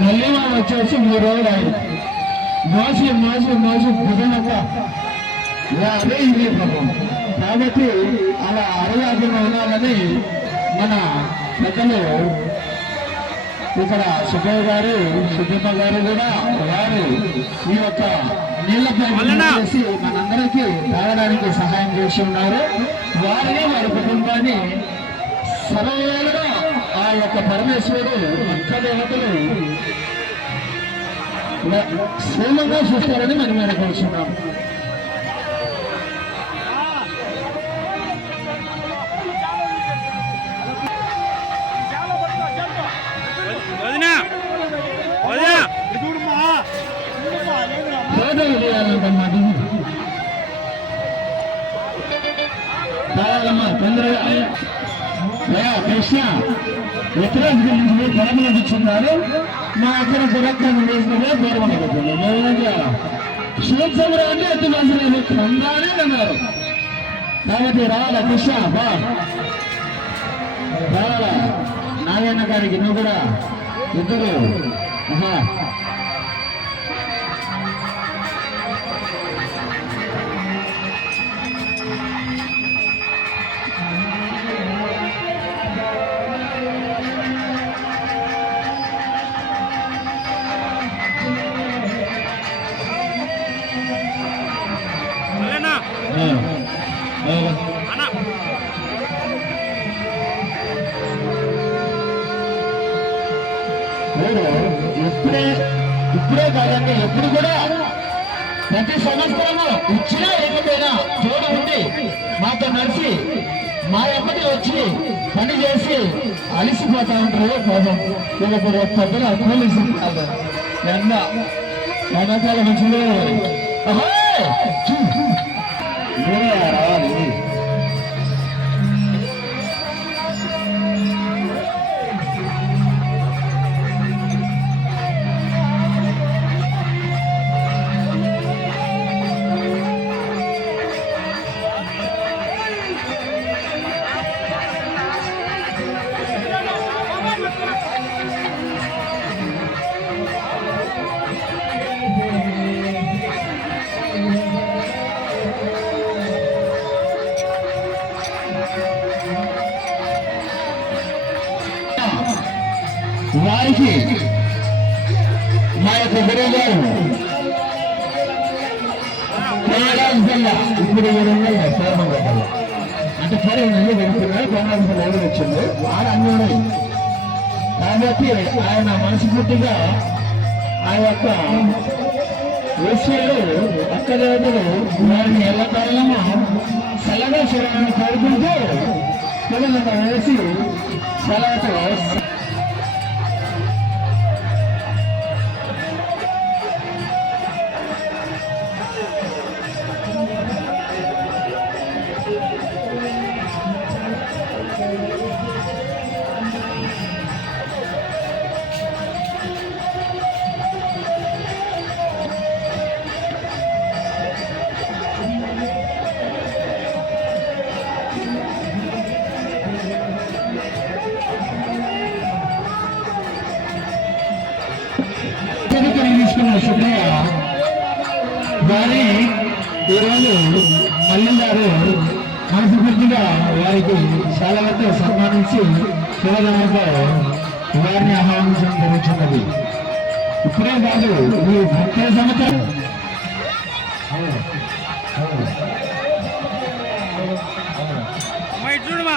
మళ్ళీ వచ్చేసి మూడు రోజులు అయింది మోసి మోసి మోసి కుదనక అదే ఇది పాపం కాబట్టి అలా అరవాకుండా ఉండాలని మన పెద్దలు ఇక్కడ సుబ్బయ్య గారు సుబ్బమ్మ గారు కూడా వారు ఈ యొక్క నీళ్ళ చేసి మనందరికీ తాగడానికి సహాయం చేసి ఉన్నారు. వారిని వారి కుటుంబాన్ని సర్వేలుగా యొక్క పరమేశ్వరుడు భక్త దేవతలు క్షేమంగా చూస్తారని మనం అనుకుంటున్నాం వదినా వదినా సోదరు చేయాలన్నమాట కావాలమ్మా తొందరగా అయ్యా కృష్ణ ఉత్తరాజ్ గురించి పరమలు ఇచ్చున్నారు మా అక్కడ సురక్షణ వేసినదే గౌరవం అవుతుంది గౌరవంగా శివచంద్ర అంటే ఎత్తు మనసులు పొందాలి అన్నారు. కాబట్టి రావాల కృష్ణ బా. రావాల? నారాయణ గారికి నువ్వు కూడా ఇద్దరు. ఆహా. మీరు ఇప్పుడే ఇప్పుడే కాదండి ఎప్పుడు కూడా ప్రతి సంవత్సరము ఇచ్చినా లేకపోయినా తోడు ఉండి మాతో నడిచి మా ఎప్పటి వచ్చి పని చేసి అలిసిపోతా ఉంటారు. పాపం వీళ్ళకి పొద్దున కూలిసి ఎండ ఎండాకాలం మంచిగా రావాలి వారికి మా యొక్క గురువు గారు కోనరాజు జిల్లా. ఇప్పుడు ఏడు వందల పూర్వం పెట్టాలి అంటే సరే నన్ను వెళ్తున్నాయి కోనరాజు జిల్లా ఎవరు వచ్చింది? వారు అన్నీ ఉన్నాయి కాబట్టి ఆయన మనస్ఫూర్తిగా ఆ యొక్క ఈశ్వరుడు అక్కదేవతలు వారిని ఎల్లకాలము సెలవు చూడాలని కోరుకుంటూ పిల్లలను వేసి సెలవుతో వారి ఈరోజు మల్లి గారు మనస్ఫూర్తిగా వారికి చాలా వరకు సన్మానించి శివరామతో వారిని ఆహ్వానించడం జరుగుతున్నది. ఇప్పుడే కాదు ఈ ముప్పై సంవత్సరం చూడమా.